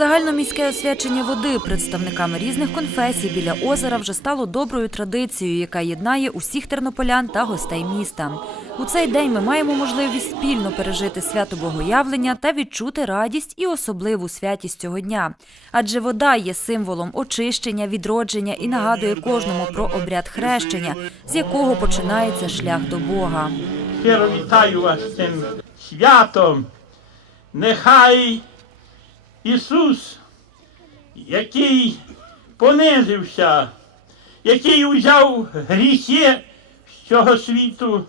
Загальноміське освячення води представниками різних конфесій біля озера вже стало доброю традицією, яка єднає усіх тернополян та гостей міста. У цей день ми маємо можливість спільно пережити свято Богоявлення та відчути радість і особливу святість цього дня. Адже вода є символом очищення, відродження і нагадує кожному про обряд хрещення, з якого починається шлях до Бога. Щиро вітаю вас цим святом. Нехай Ісус, який понизився, який узяв гріхи з цього світу,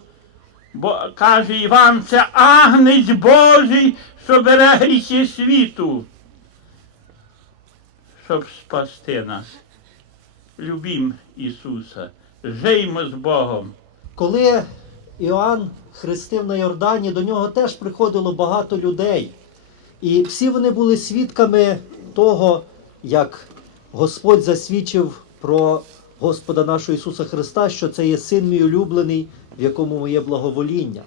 бо каже Іван, це агнець Божий, що бере гріхи світу, щоб спасти нас. Любім Ісуса, жиймо з Богом. Коли Іоанн хрестив на Йордані, до нього теж приходило багато людей. І всі вони були свідками того, як Господь засвідчив про Господа нашого Ісуса Христа, що це є син мій улюблений, в якому моє благовоління.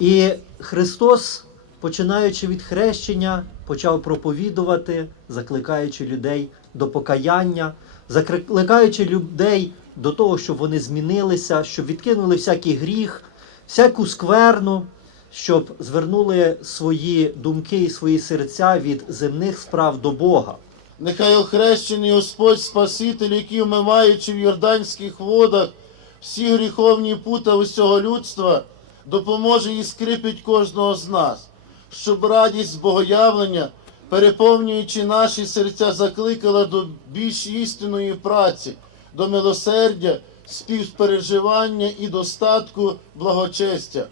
І Христос, починаючи від хрещення, почав проповідувати, закликаючи людей до покаяння, закликаючи людей до того, щоб вони змінилися, щоб відкинули всякий гріх, всяку скверну, щоб звернули свої думки і свої серця від земних справ до Бога. Нехай охрещений Господь Спаситель, який вмиваючи в Йорданських водах всі гріховні пута усього людства, допоможе і скріпить кожного з нас, щоб радість богоявлення, переповнюючи наші серця, закликала до більш істинної праці, до милосердя, співпереживання і достатку благочестя.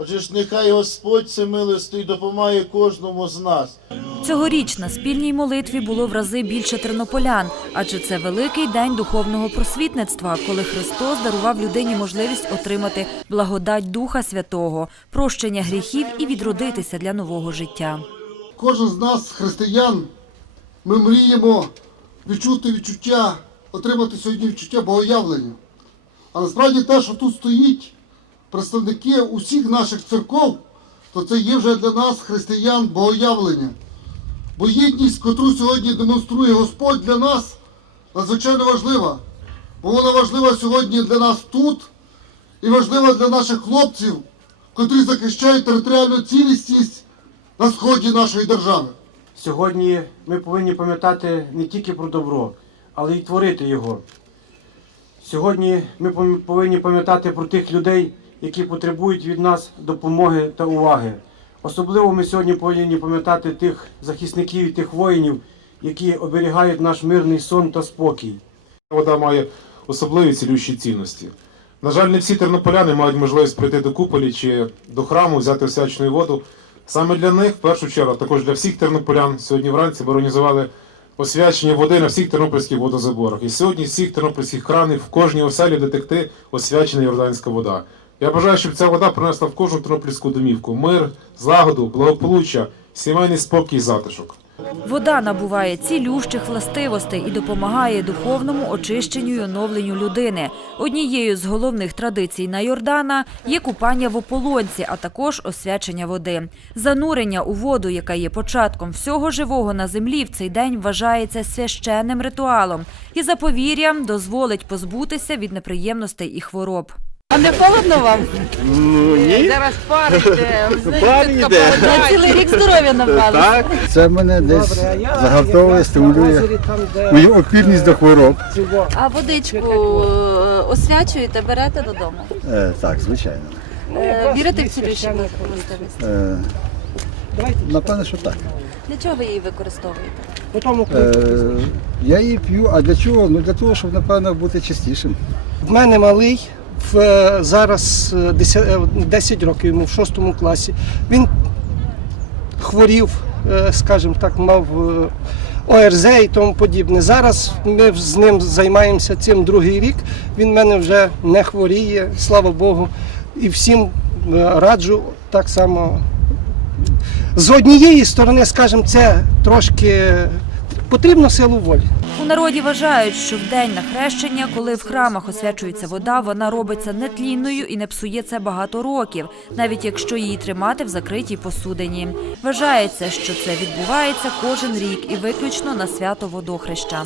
Отже ж, нехай Господь всемилостий допомагає кожному з нас. Цьогоріч на спільній молитві було в рази більше тернополян, адже це великий день духовного просвітництва, коли Христос дарував людині можливість отримати благодать Духа Святого, прощення гріхів і відродитися для нового життя. Кожен з нас, християн, ми мріємо відчути відчуття, отримати сьогодні відчуття богоявлення. А насправді те, що тут стоїть представники усіх наших церков, то це є вже для нас, християн, богоявлення. Бо єдність, котру сьогодні демонструє Господь для нас, надзвичайно важлива. Бо вона важлива сьогодні для нас тут і важлива для наших хлопців, котрі захищають територіальну цілісність на сході нашої держави. Сьогодні ми повинні пам'ятати не тільки про добро, але й творити його. Сьогодні ми повинні пам'ятати про тих людей, які потребують від нас допомоги та уваги. Особливо ми сьогодні повинні пам'ятати тих захисників і тих воїнів, які оберігають наш мирний сон та спокій. Вода має особливі цілющі цінності. На жаль, не всі тернополяни мають можливість прийти до куполі чи до храму, взяти освячену воду. Саме для них, в першу чергу, також для всіх тернополян, сьогодні вранці ми організували освячення води на всіх тернопільських водозаборах. І сьогодні з всіх тернопільських кранів в кожній оселі дотекти освячена йорданська вода. Я бажаю, щоб ця вода принесла в кожну тернопільську домівку мир, злагоду, благополуччя, сімейний спокій і затишок. Вода набуває цілющих властивостей і допомагає духовному очищенню й оновленню людини. Однією з головних традицій на Йордана є купання в ополонці, а також освячення води. Занурення у воду, яка є початком всього живого на землі, в цей день вважається священним ритуалом і за повір'ям дозволить позбутися від неприємностей і хвороб. А не холодно вам? Ну ні. Зараз парите. Пар йде. На цілий рік здоров'я набрали. Це мене десь загартовує, стимулює мою опірність до хвороб. А водичку е, освячуєте, берете додому. Е, так, звичайно. Е, Вірите в цілющі властивості? Е, напевно, що так. Для чого ви її використовуєте? Е, я її п'ю, а для чого? Ну для того, щоб, напевно, бути чистішим. В мене малий в, е, зараз е, 10, е, 10 років йому в 6 класі. Він хворів, е, скажімо так, мав е, ОРЗ і тому подібне. Зараз ми з ним займаємося цим другий рік. Він в мене вже не хворіє, слава Богу. І всім е, раджу так само. З однієї сторони, скажімо, це трошки Потрібно силу волі. У народі вважають, що в день на хрещення, коли в храмах освячується вода, вона робиться нетлінною і не псує це багато років, навіть якщо її тримати в закритій посудині. Вважається, що це відбувається кожен рік і виключно на свято водохреща.